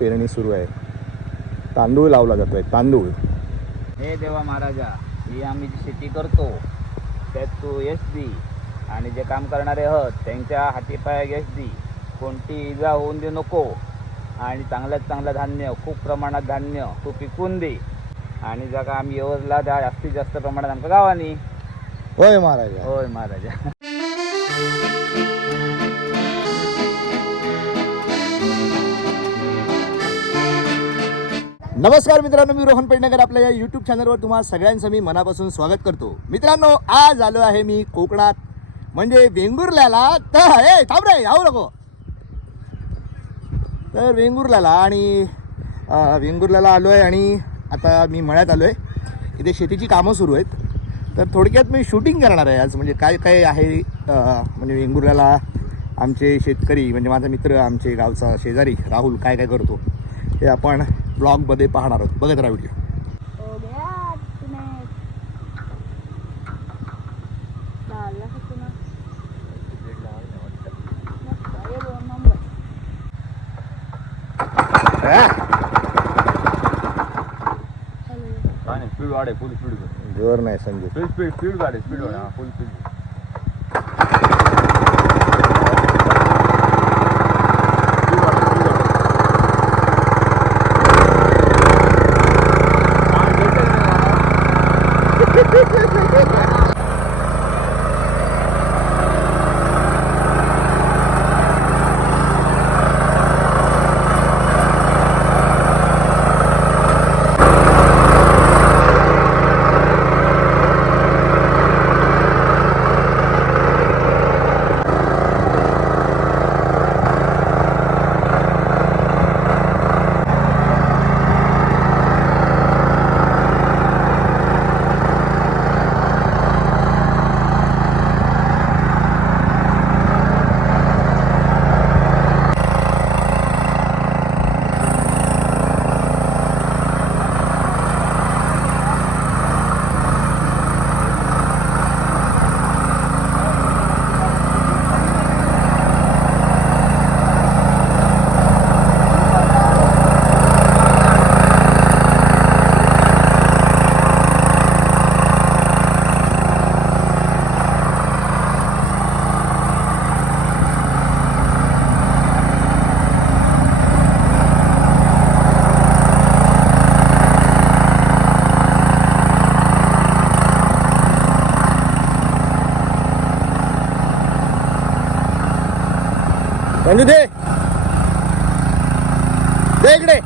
पेरणी सुरू आहे. तांदूळ लावला जातोय तांदूळ. हे देवा महाराजा ही आम्ही जी शेती करतो त्यात तू यश दी आणि जे काम करणारे आहोत त्यांच्या हातीपाया यश दी कोणती इजा होऊन दे नको. आणि चांगल्यात चांगलं धान्य खूप प्रमाणात धान्य तू पिकवून दे. आणि का आम्ही व्यवस्थला द्या जास्तीत जास्त प्रमाणात आमच्या गावानी. होय महाराजा. होय महाराजा. नमस्कार मित्रांनो मी रोहन पेडणेकर आपल्या या यूट्यूब चॅनलवर तुम्हा सगळ्यांचं मी मनापासून स्वागत करतो. मित्रांनो आज आलो आहे मी कोकणात म्हणजे वेंगुर्ल्याला. तर ए थांब रे जाऊ नको. तर वेंगुर्ल्याला आणि वेंगुर्ल्याला आलो आहे आणि आता मी मळ्यात आलो आहे. इथे शेतीची कामं सुरू आहेत. तर थोडक्यात मी शूटिंग करणार आहे आज म्हणजे काय काय आहे म्हणजे वेंगुर्ल्याला आमचे शेतकरी म्हणजे माझा मित्र आमचे गावचा शेजारी राहुल काय काय करतो हे आपण ब्लॉगमध्ये पाहणार आहोत. बघत राहा व्हिडिओ हो? जोर नाही संजू. स्पीड स्पीड स्पीड वाढे स्पीड फुल स्पीड संजू दे दे इकडे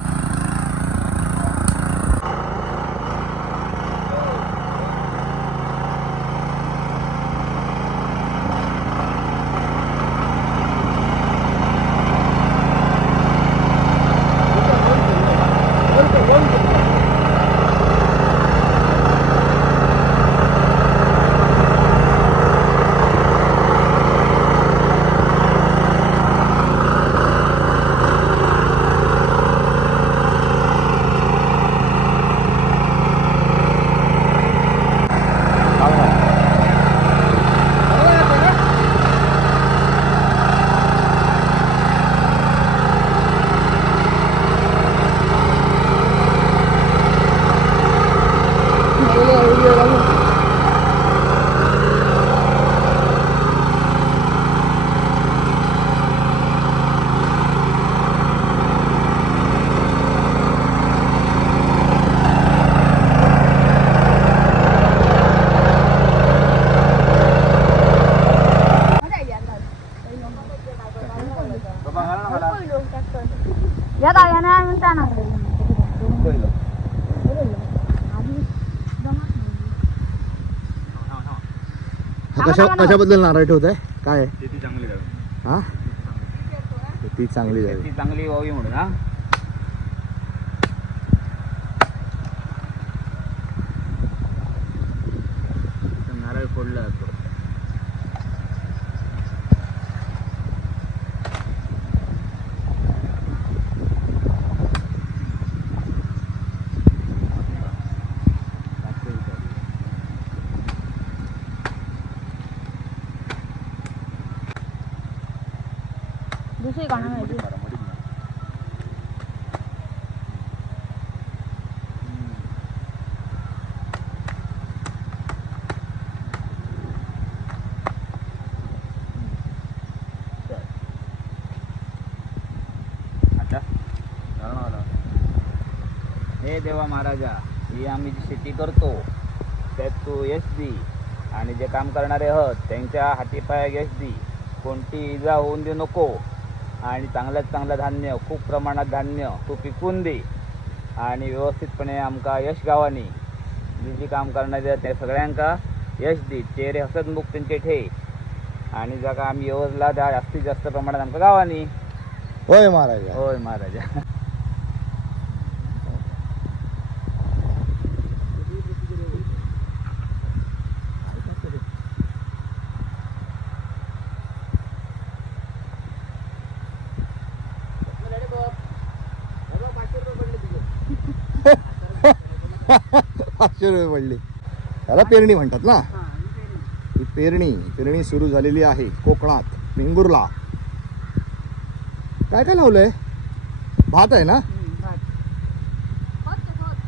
या गावाने म्हणता ना हा कशा कशाबद्दल नारळ ठेवत आहे काय? आहे? शेती चांगली हा? ती चांगली. झाली शेती चांगली व्हावी म्हणून हा? हे देवा महाराजा ही आम्ही जी शेती करतो त्यात तू एस दी. आणि जे काम करणारे आहोत त्यांच्या हातीपायाक एस दी. कोणती इजा होऊन देऊ नको. आणि चांगल्यात चांगलं धान्य खूप प्रमाणात धान्य तू पिकवून दे. आणि व्यवस्थितपणे आमका यश गावानी जी जी काम करणारे त्या सगळ्यांका यश दी. चेहरे हसतमुख त्यांचे ठे. आणि जागा आम्ही व्यवस्थला त्या जास्तीत जास्त प्रमाणात आमका गावानी. होय महाराजा. होय महाराजा. पाचशे रुपये पडले. त्याला पेरणी म्हणतात ना? ही पेरणी. पेरणी सुरू झालेली आहे कोकणात वेंगुर्ला. काय काय लावलंय? भात आहे ना?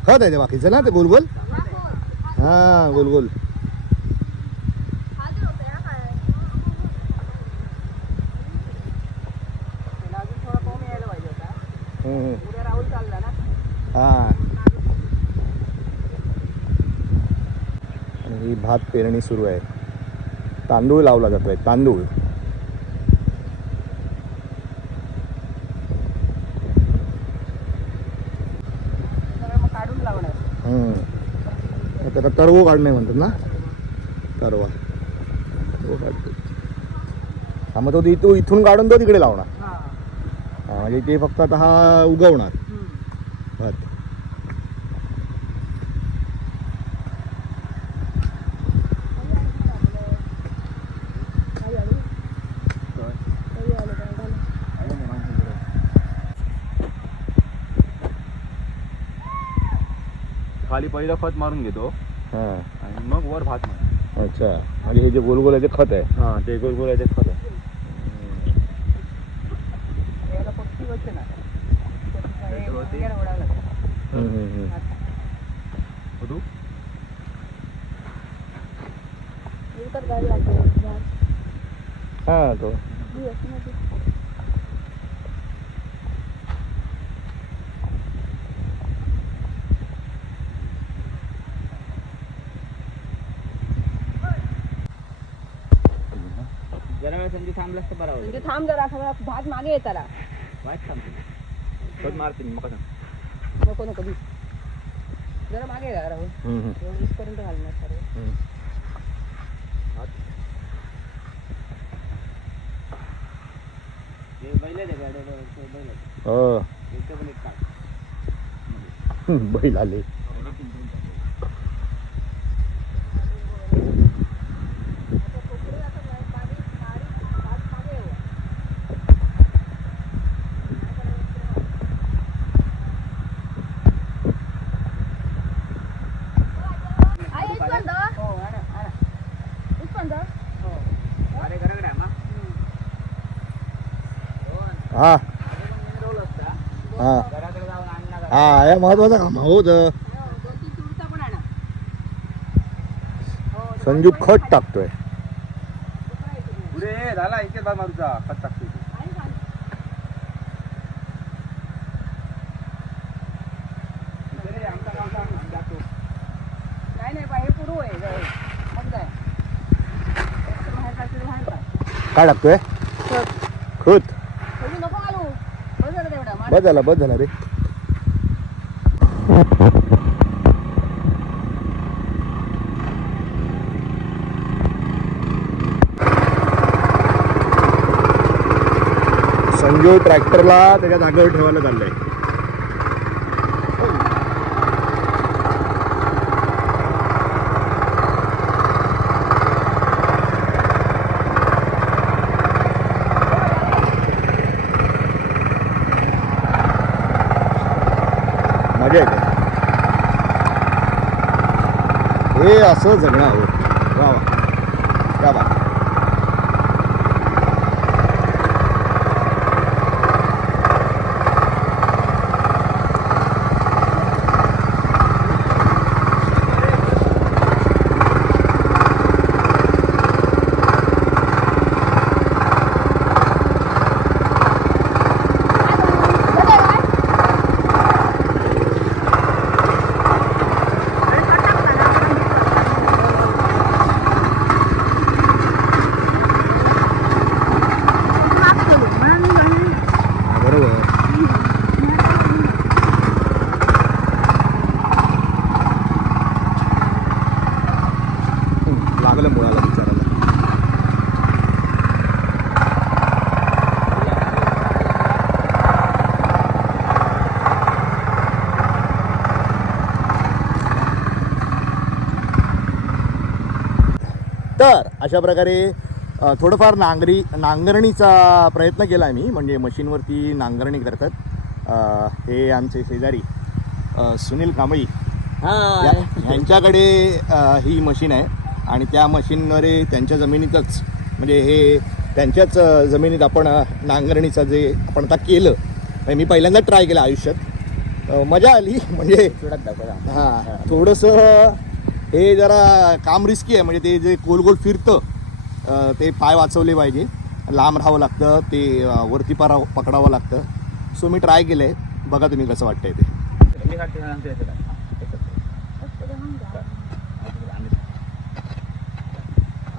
खत आहे ते बाकीचं ना ते गोलगोल? हा गोलगोल. हम्म, हम्म. हा आणि ही भात पेरणी सुरू आहे. तांदूळ लावला जातोय तांदूळ. काढून लावणार. हम्म. त्याला तरवो काढणे म्हणतात ना? तरवा तरवो काढतो. हा मग तो इथून इथून काढून तो तिकडे लावणार. हा म्हणजे ते फक्त आता हा उगवणार भात खाली पहिलं खत मारून घेतो. हा. आणि मग वर भात मार अच्छा. म्हणजे हे जे गोलगोल आहे ते खत आहे? हा ते गोलगोलाचे खत आहे. हम्म, हम्म, हम्म. हो तू गाडी लागते हा तो. थांबलास तर बरा म्हणजे थांब जरा सगळा भात मागे येताला वाईट थांबतो. खत मारते मी मग कसं? नको नको जरा मागे एवढं इथपर्यंत घालणार सर्व. ते बैल आहे गाड्या बैल आहे. हो. त्यांचं पण एक काढ बैल आले. हा. हा. घराकडे जाऊन आणणार हा हे महत्वाचं काम. हो हो, संजू खत टाकतोय. ये, झाला इथे भात मारूचा खत टाकतो इथे. आणि बस झाला बस झाला रे. संजू ट्रॅक्टरला त्याच्या जागेवर ठेवायला चाललंय. हे असं तर अशा प्रकारे थोडंफार नांगरी नांगरणीचा प्रयत्न केला आहे मी. म्हणजे मशीनवरती नांगरणी करतात. हे आमचे शेजारी सुनील कांबळी. या- ह्यांच्याकडे अ, ही मशीन आहे. आणि त्या मशीनद्वारे त्यांच्या जमिनीतच म्हणजे हे त्यांच्याच जमिनीत आपण नांगरणीचं जे आपण आता केलं मी पहिल्यांदा ट्राय केलं आयुष्यात. मजा आली. म्हणजे हां. थोडंसं हे जरा काम रिस्की आहे. म्हणजे ते जे गोल गोल फिरतं ते पाय वाचवले पाहिजे. लांब राहावं लागतं ते वरती पारा पकडावं लागतं. सो मी ट्राय केलं आहे बघा तुम्ही कसं वाटतंय ते. मी काढते ना, आमच्या इथे काढ.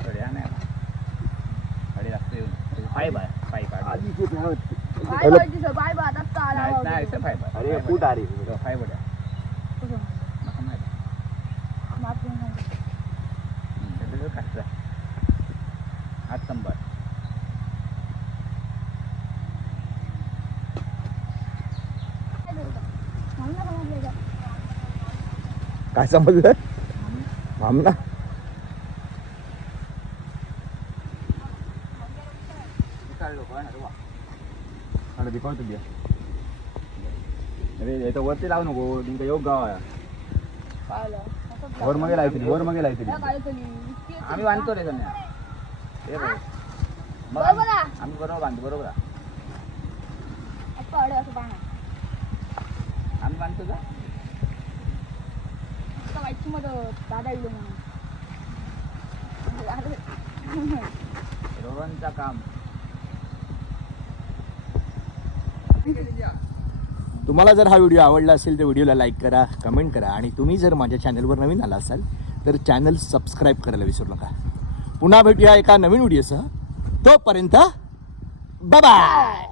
कडे आण आहे ना. कडे लागतो येऊन. पाईप आहे, पाईप आहे. बाय बाय दिसं, बाय बाय आता आता आला नाही, बाबा. नाही, इथं पाईप आहे. अरे पाईप फूट आहे. आ रही इथं पाईप आहे. कुठं? नका माहिती. माफ करून सांग. हम्म, त्याचं काढतं. हात कंबर. सांग ना कोणाला द्यायचं. काय समजलं? थांब ना. आणि दिखावतो द्या अरे इथं वरती लावू नको तुमचं योग गाव आहे. वर मागे लायतली वर मागे येते. आम्ही बांधतो रे सध्या. हे बघ. मग. आम्ही बरोबर बांधतो बरोबर. आम्ही बांधतो का? रोहनचा काम तुम्हाला जर हा व्हिडिओ आवडला असेल तर व्हिडिओला लाईक करा कमेंट करा आणि तुम्ही जर माझ्या चॅनलवर नवीन आला असाल तर चॅनल सबस्क्राईब करायला विसरू नका. पुन्हा भेटूया एका नवीन व्हिडिओसह. तोपर्यंत बाय